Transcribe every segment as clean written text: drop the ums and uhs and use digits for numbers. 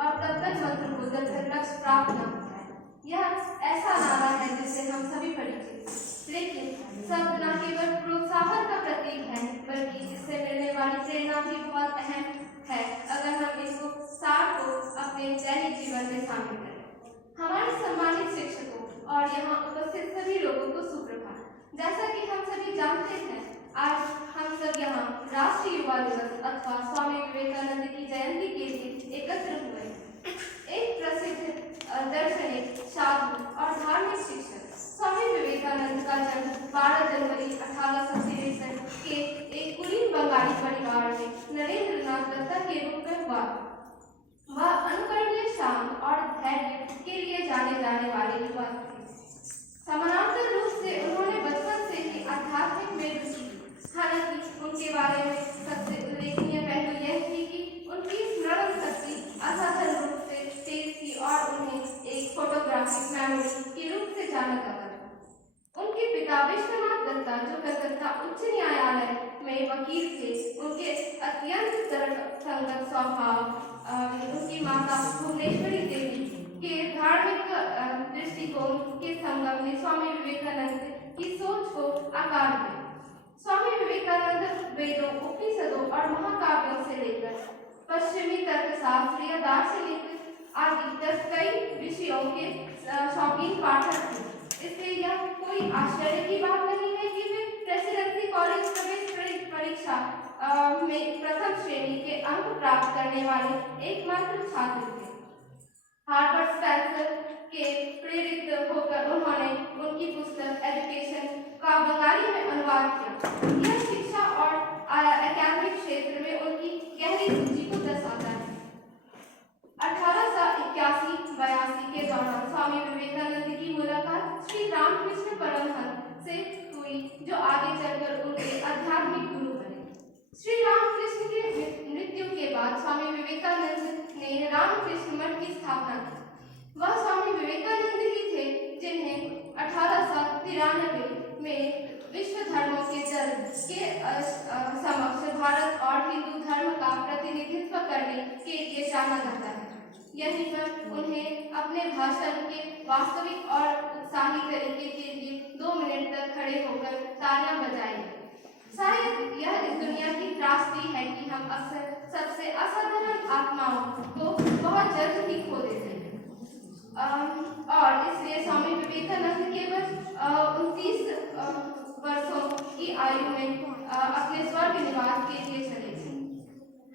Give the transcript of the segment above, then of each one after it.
और तब तक मंत्र को जब तक लक्ष्य प्राप्त न हो जाए। यह ऐसा नारा है जिससे हम सभी परिचित हैं, लेकिन शब्द न केवल प्रोत्साहन का प्रतीक है बल्कि इससे मिलने वाली प्रेरणा भी बहुत अहम है अगर हम इसको सार को अपने दैनिक जीवन में शामिल करें। हमारे सम्मानित शिक्षकों और यहाँ उपस्थित सभी लोगों को सुप्रभात। जैसा कि हम सभी जानते हैं, आज हम सब यहाँ राष्ट्रीय युवा दिवस अथवा स्वामी विवेकानंद की जयंती के लिए एकत्र हुए हैं। एक प्रसिद्ध दार्शनिक, साधु और धार्मिक शिक्षक स्वामी विवेकानंद का जन्म 12 जनवरी 1863 के एक कुलीन बंगाली परिवार में नरेंद्रनाथ दत्ता के रूप में हुआ। वह अनुकरणीय, शांत और धैर्य के लिए जाने जाने वाले युवा थे। समानांतर रूप से उन्होंने बचपन से ही आध्यात्मिक में रुचि ली। हालांकि उनके बारे में सबसे उल्लेखनीय पहलू यह थी कि उनकी स्मरण शक्ति असाधारण रूप से तेज थी और उन्हें एक फोटोग्राफिक मेमोरी के रूप से जाना जाता था। उनके पिता विश्वनाथ दत्ता, जो कलकत्ता उच्च न्यायालय में वकील थे, उनके अत्यंत तर्कसंगत स्वभाव, उनकी माता भुवनेश्वरी देवी के धार्मिक दृष्टिकोण के संगम ने स्वामी विवेकानंद की सोच को आकार दिया। स्वामी विवेकानंद वेदों, उपनिषदों और महाकाव्यों से लेकर पश्चिमी तर्कशास्त्र या दार्शनिक आदि तक कई विषयों के शौकीन पाठक थे। इसलिए यह कोई आश्चर्य की बात नहीं है कि वे प्रेसिडेंसी कॉलेज प्रवेश परीक्षा में प्रथम श्रेणी के अंक प्राप्त करने वाले एकमात्र छात्र थे। हार्वर्ड स्पेंसर के प्रेरित होकर उन्होंने उनकी पुस्तक एजुकेशन का बंगाली में अनुवाद किया। यह शिक्षा और एकेडमिक क्षेत्र में उनकी गहरी रुचि को दर्शाता है। 1881-82 के दौरान स्वामी विवेकानंद की मुलाकात श्री रामकृष्ण परमहंस से हुई, जो आगे चलकर उनके आध्यात्मिक गुरु बने। श्री रामकृष्ण के मृत्यु के बाद स्वामी विवेकानंद ने रामकृष्ण मठ की स्थापना की। वह स्वामी विवेकानंद ही थे जिन्हें 1893 में विश्व धर्मों के जल के समक्ष भारत और हिंदू धर्म का प्रतिनिधित्व करने के लिए जाना जाता है। यहीं पर उन्हें अपने भाषण के वास्तविक और उत्साही तरीके के लिए 2 मिनट तक खड़े होकर तालियां बजाई। शायद यह इस दुनिया की त्रासदी है कि हम अक्सर सबसे असाधारण आत्माओं को बहुत जल्द ही खो देते हैं, और इसलिए स्वामी विवेकानंद केवल 29 वर्षों की आयु में अपने स्वर्ग निवास के लिए चले गए।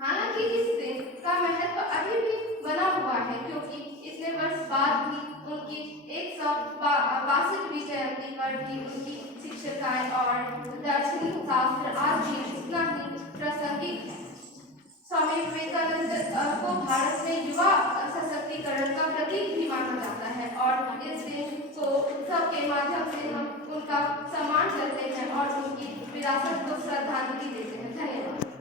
हालांकि इस दिन का महत्व अभी भी बना हुआ है, क्योंकि इतने वर्ष बाद भी उनकी 162वीं जयंती पर भी उनकी शिक्षाएं और दार्शनिक शास्त्र आज भी उतना ही प्रासंगिक है। स्वामी विवेकानंद को भारत में युवा सशक्तिकरण का प्रतीक भी माना जाता है और इस दिन को उत्सव के माध्यम से हम उनका सम्मान करते हैं और उनकी विरासत को श्रद्धांजलि देते हैं। धन्यवाद।